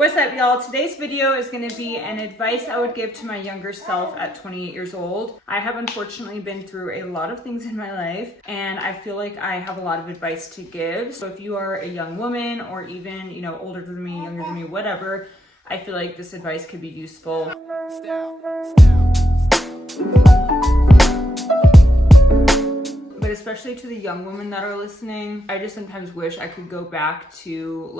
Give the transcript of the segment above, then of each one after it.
What's up, y'all? Today's video is going to be an advice I would give to my younger self at 28 years old. I have unfortunately been through a lot of things in my life, and I feel like I have a lot of advice to give. So if you are a young woman or even, older than me, younger than me, whatever, I feel like this advice could be useful. But especially to the young women that are listening, I just sometimes wish I could go back to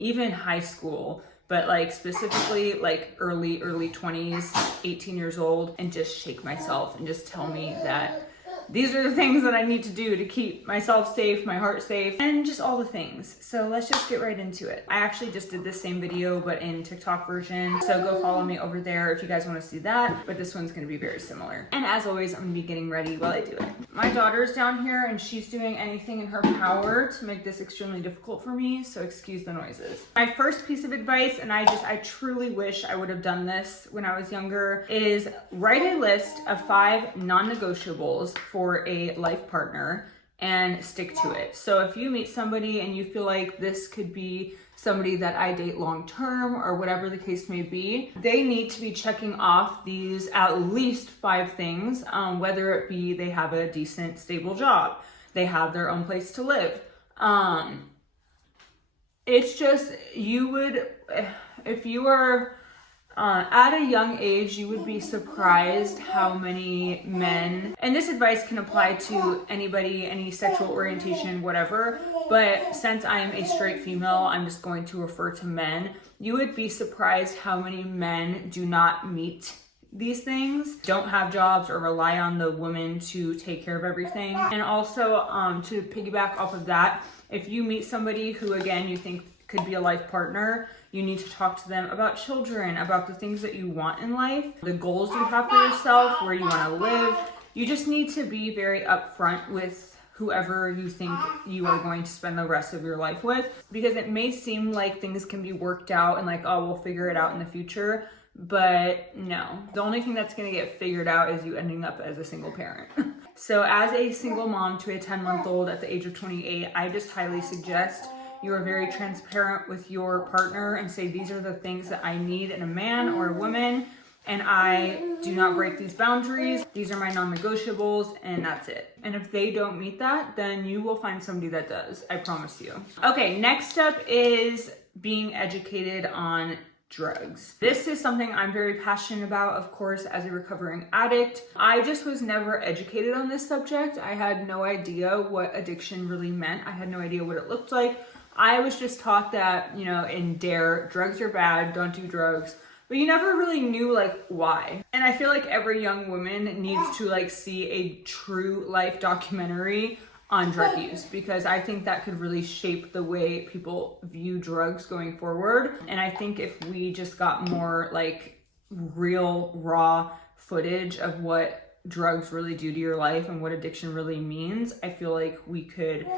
even high school, but specifically early 20s, 18 years old, and just shake myself and just tell me that these are the things that I need to do to keep myself safe, my heart safe, and just all the things. So let's just get right into it. I actually just did this same video, but in TikTok version. So go follow me over there if you guys want to see that. But this one's going to be very similar. And as always, I'm going to be getting ready while I do it. My daughter's down here and she's doing anything in her power to make this extremely difficult for me. So excuse the noises. My first piece of advice, and I truly wish I would have done this when I was younger, is write a list of 5 non-negotiables for a life partner and stick to it. So if you meet somebody and you feel like this could be somebody that I date long term or whatever the case may be, they need to be checking off these at least 5 things, whether it be they have a decent, stable job, they have their own place to live. It's just, if you are at a young age, you would be surprised how many men, and this advice can apply to anybody, any sexual orientation, whatever, but since I am a straight female, I'm just going to refer to men. You would be surprised how many men do not meet these things, don't have jobs, or rely on the woman to take care of everything. And also, to piggyback off of that, if you meet somebody who, again, you think could be a life partner, you need to talk to them about children, about the things that you want in life, the goals you have for yourself, where you want to live. You just need to be very upfront with whoever you think you are going to spend the rest of your life with, because it may seem like things can be worked out and we'll figure it out in the future, but no. The only thing that's going to get figured out is you ending up as a single parent. So as a single mom to a 10-month-old at the age of 28, I just highly suggest you are very transparent with your partner and say, these are the things that I need in a man or a woman, and I do not break these boundaries. These are my non-negotiables, and that's it. And if they don't meet that, then you will find somebody that does. I promise you. Okay, next up is being educated on drugs. This is something I'm very passionate about, of course, as a recovering addict. I just was never educated on this subject. I had no idea what addiction really meant. I had no idea what it looked like. I was just taught that, in DARE, drugs are bad, don't do drugs. But you never really knew why. And I feel like every young woman needs to see a true life documentary on drug use, because I think that could really shape the way people view drugs going forward. And I think if we just got more real raw footage of what drugs really do to your life and what addiction really means, I feel like we could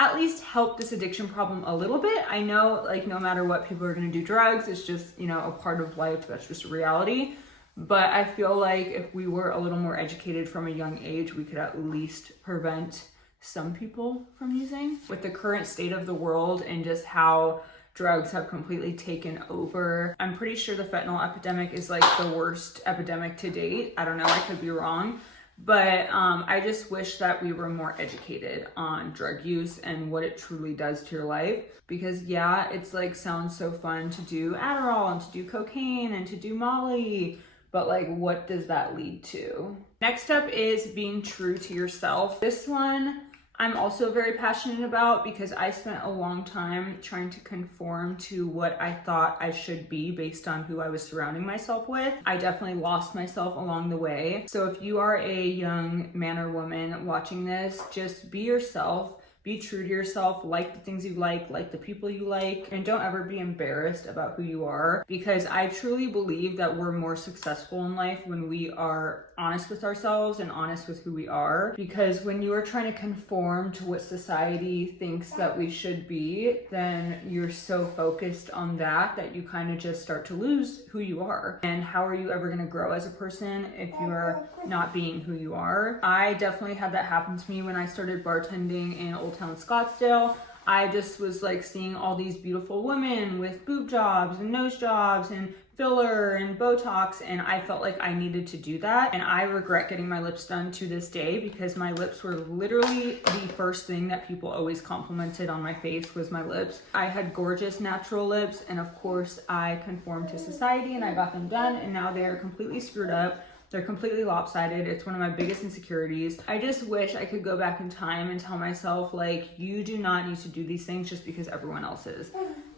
at least help this addiction problem a little bit. I know no matter what, people are going to do drugs. It's just, a part of life. That's just a reality. But I feel like if we were a little more educated from a young age, we could at least prevent some people from using. With the current state of the world and just how drugs have completely taken over, I'm pretty sure the fentanyl epidemic is the worst epidemic to date. I don't know, I could be wrong. But I just wish that we were more educated on drug use and what it truly does to your life. Because yeah, it's sounds so fun to do Adderall and to do cocaine and to do Molly, but what does that lead to? Next up is being true to yourself. This one I'm also very passionate about, because I spent a long time trying to conform to what I thought I should be based on who I was surrounding myself with. I definitely lost myself along the way. So if you are a young man or woman watching this, just be yourself. Be true to yourself, like the things you like the people you like, and don't ever be embarrassed about who you are, because I truly believe that we're more successful in life when we are honest with ourselves and honest with who we are. Because when you are trying to conform to what society thinks that we should be, then you're so focused on that you kind of just start to lose who you are. And how are you ever going to grow as a person if you're not being who you are? I definitely had that happen to me when I started bartending in Old Town Scottsdale. I just was like seeing all these beautiful women with boob jobs and nose jobs and filler and Botox, and I felt like I needed to do that. And I regret getting my lips done to this day, because my lips were literally the first thing that people always complimented on my face was my lips. I had gorgeous natural lips, and of course I conformed to society and I got them done, and now they are completely screwed up. They're completely lopsided. It's one of my biggest insecurities. I just wish I could go back in time and tell myself, like, you do not need to do these things just because everyone else is.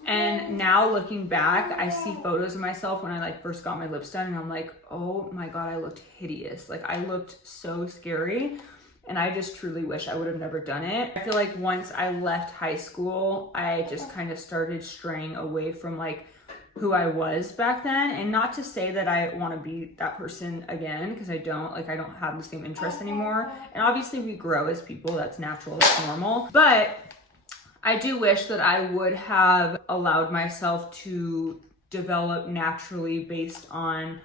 And now looking back, I see photos of myself when I like first got my lips done, and I'm like, oh my God, I looked hideous. Like, I looked so scary. And I just truly wish I would have never done it. I feel like once I left high school, I just kind of started straying away from like who I was back then. And not to say that I want to be that person again, because I don't have the same interest anymore. And obviously we grow as people, that's natural, that's normal. But I do wish that I would have allowed myself to develop naturally based on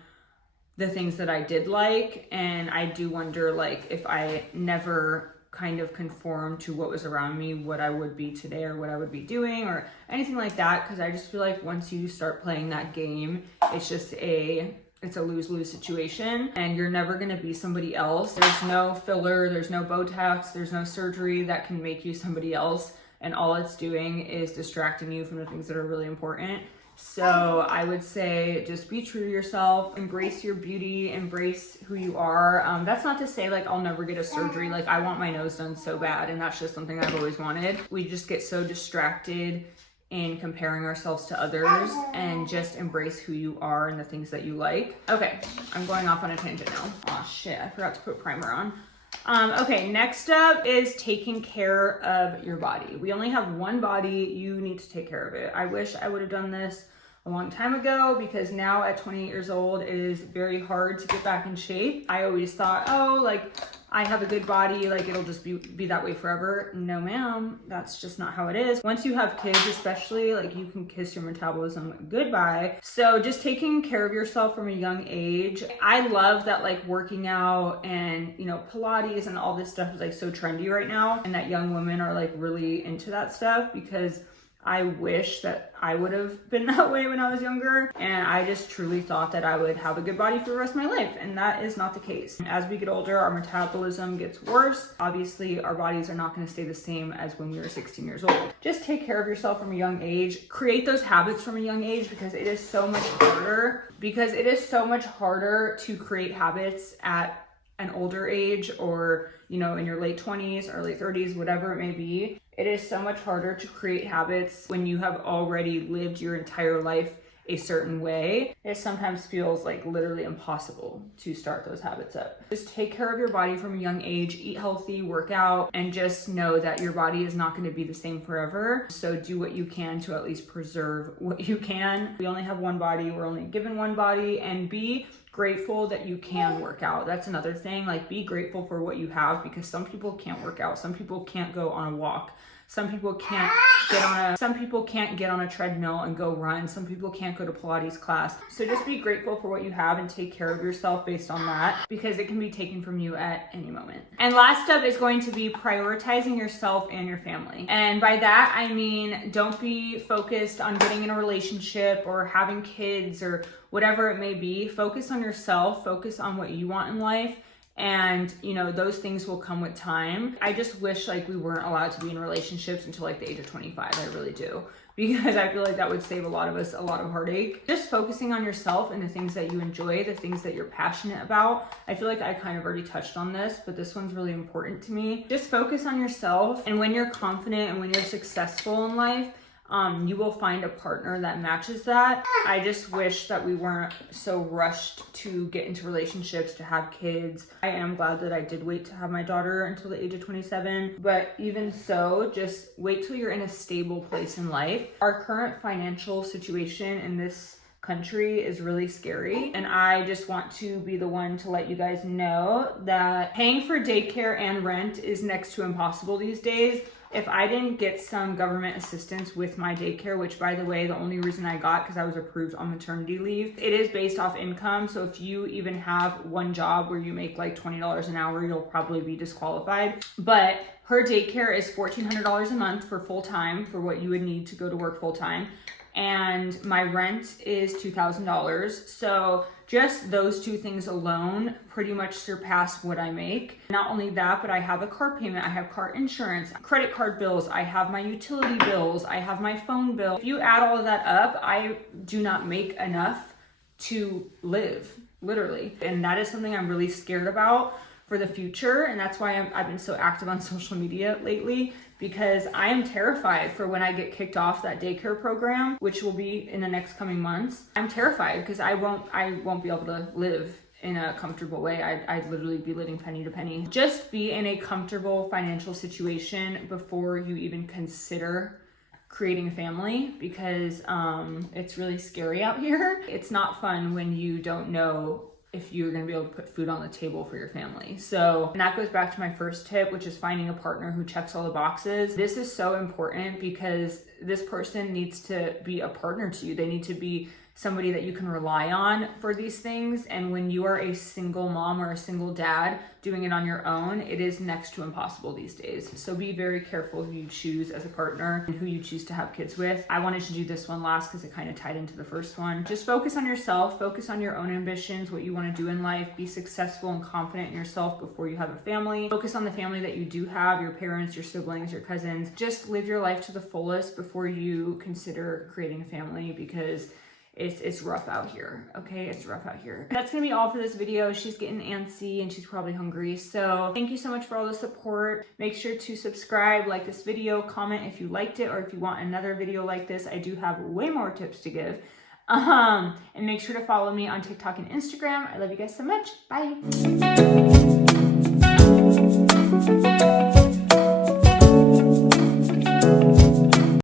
the things that I did like. And I do wonder, like, if I never kind of conformed to what was around me, what I would be today or what I would be doing or anything like that. Because I just feel like once you start playing that game, it's a lose-lose situation, and you're never gonna be somebody else. There's no filler, there's no Botox, there's no surgery that can make you somebody else. And all it's doing is distracting you from the things that are really important. So I would say just be true to yourself, embrace your beauty, embrace who you are. That's not to say like I'll never get a surgery. Like, I want my nose done so bad, and that's just something I've always wanted. We just get so distracted in comparing ourselves to others, and just embrace who you are and the things that you like. Okay, I'm going off on a tangent now. Oh shit, I forgot to put primer on. Okay, next up is taking care of your body. We only have one body. You need to take care of it. I wish I would have done this a long time ago, because now at 28 years old, it is very hard to get back in shape. I always thought, oh, like, I have a good body, like it'll just be that way forever. No, ma'am, that's just not how it is. Once you have kids, especially, like, you can kiss your metabolism goodbye. So just taking care of yourself from a young age. I love that, like, working out and, you know, Pilates and all this stuff is like so trendy right now, and that young women are like really into that stuff, because I wish that I would have been that way when I was younger. And I just truly thought that I would have a good body for the rest of my life. And that is not the case. As we get older, our metabolism gets worse. Obviously, our bodies are not going to stay the same as when we were 16 years old. Just take care of yourself from a young age. Create those habits from a young age, because it is so much harder. To create habits at an older age, or, you know, in your late 20s, early 30s, whatever it may be. It is so much harder to create habits when you have already lived your entire life a certain way. It sometimes feels like literally impossible to start those habits up. Just take care of your body from a young age, eat healthy, work out, and just know that your body is not going to be the same forever. So do what you can to at least preserve what you can. We only have one body, we're only given one body, and be grateful that you can work out. That's another thing. Like, be grateful for what you have, because some people can't work out. Some people can't go on a walk. Some people can't get on a treadmill and go run. Some people can't go to Pilates class. So just be grateful for what you have and take care of yourself based on that, because it can be taken from you at any moment. And last up is going to be prioritizing yourself and your family. And by that, I mean, don't be focused on getting in a relationship or having kids or whatever it may be. Focus on yourself, focus on what you want in life. And, you know, those things will come with time. I just wish like we weren't allowed to be in relationships until like the age of 25. I really do. Because I feel like that would save a lot of us a lot of heartache. Just focusing on yourself and the things that you enjoy, the things that you're passionate about. I feel like I kind of already touched on this, but this one's really important to me. Just focus on yourself. And when you're confident and when you're successful in life, you will find a partner that matches that. I just wish that we weren't so rushed to get into relationships, to have kids. I am glad that I did wait to have my daughter until the age of 27, but even so, just wait till you're in a stable place in life. Our current financial situation in this country is really scary, and I just want to be the one to let you guys know that paying for daycare and rent is next to impossible these days. if I didn't get some government assistance with my daycare, which by the way, the only reason I got because I was approved on maternity leave, it is based off income. So if you even have one job where you make like $20 an hour, you'll probably be disqualified. But her daycare is $1,400 a month for full time, for what you would need to go to work full time. And my rent is $2,000. So just those two things alone pretty much surpass what I make. Not only that, but I have a car payment, I have car insurance, credit card bills, I have my utility bills, I have my phone bill. If you add all of that up, I do not make enough to live, literally. And that is something I'm really scared about for the future. And that's why I've been so active on social media lately, because I am terrified for when I get kicked off that daycare program, which will be in the next coming months. I'm terrified because I won't be able to live in a comfortable way. I'd literally be living penny to penny. Just be in a comfortable financial situation before you even consider creating a family, because it's really scary out here. It's not fun when you don't know if you're going to be able to put food on the table for your family. So, and that goes back to my first tip, which is finding a partner who checks all the boxes. This is so important because this person needs to be a partner to you. They need to be somebody that you can rely on for these things. And when you are a single mom or a single dad doing it on your own, it is next to impossible these days. So be very careful who you choose as a partner and who you choose to have kids with. I wanted to do this one last because it kind of tied into the first one. Just focus on yourself, focus on your own ambitions, what you want to do in life, be successful and confident in yourself before you have a family. Focus on the family that you do have, your parents, your siblings, your cousins. Just live your life to the fullest before you consider creating a family, because it's rough out here, okay? It's rough out here. That's gonna be all for this video. She's getting antsy and she's probably hungry. So thank you so much for all the support. Make sure to subscribe, like this video, comment if you liked it, or if you want another video like this. I do have way more tips to give. And make sure to follow me on TikTok and Instagram. I love you guys so much. Bye.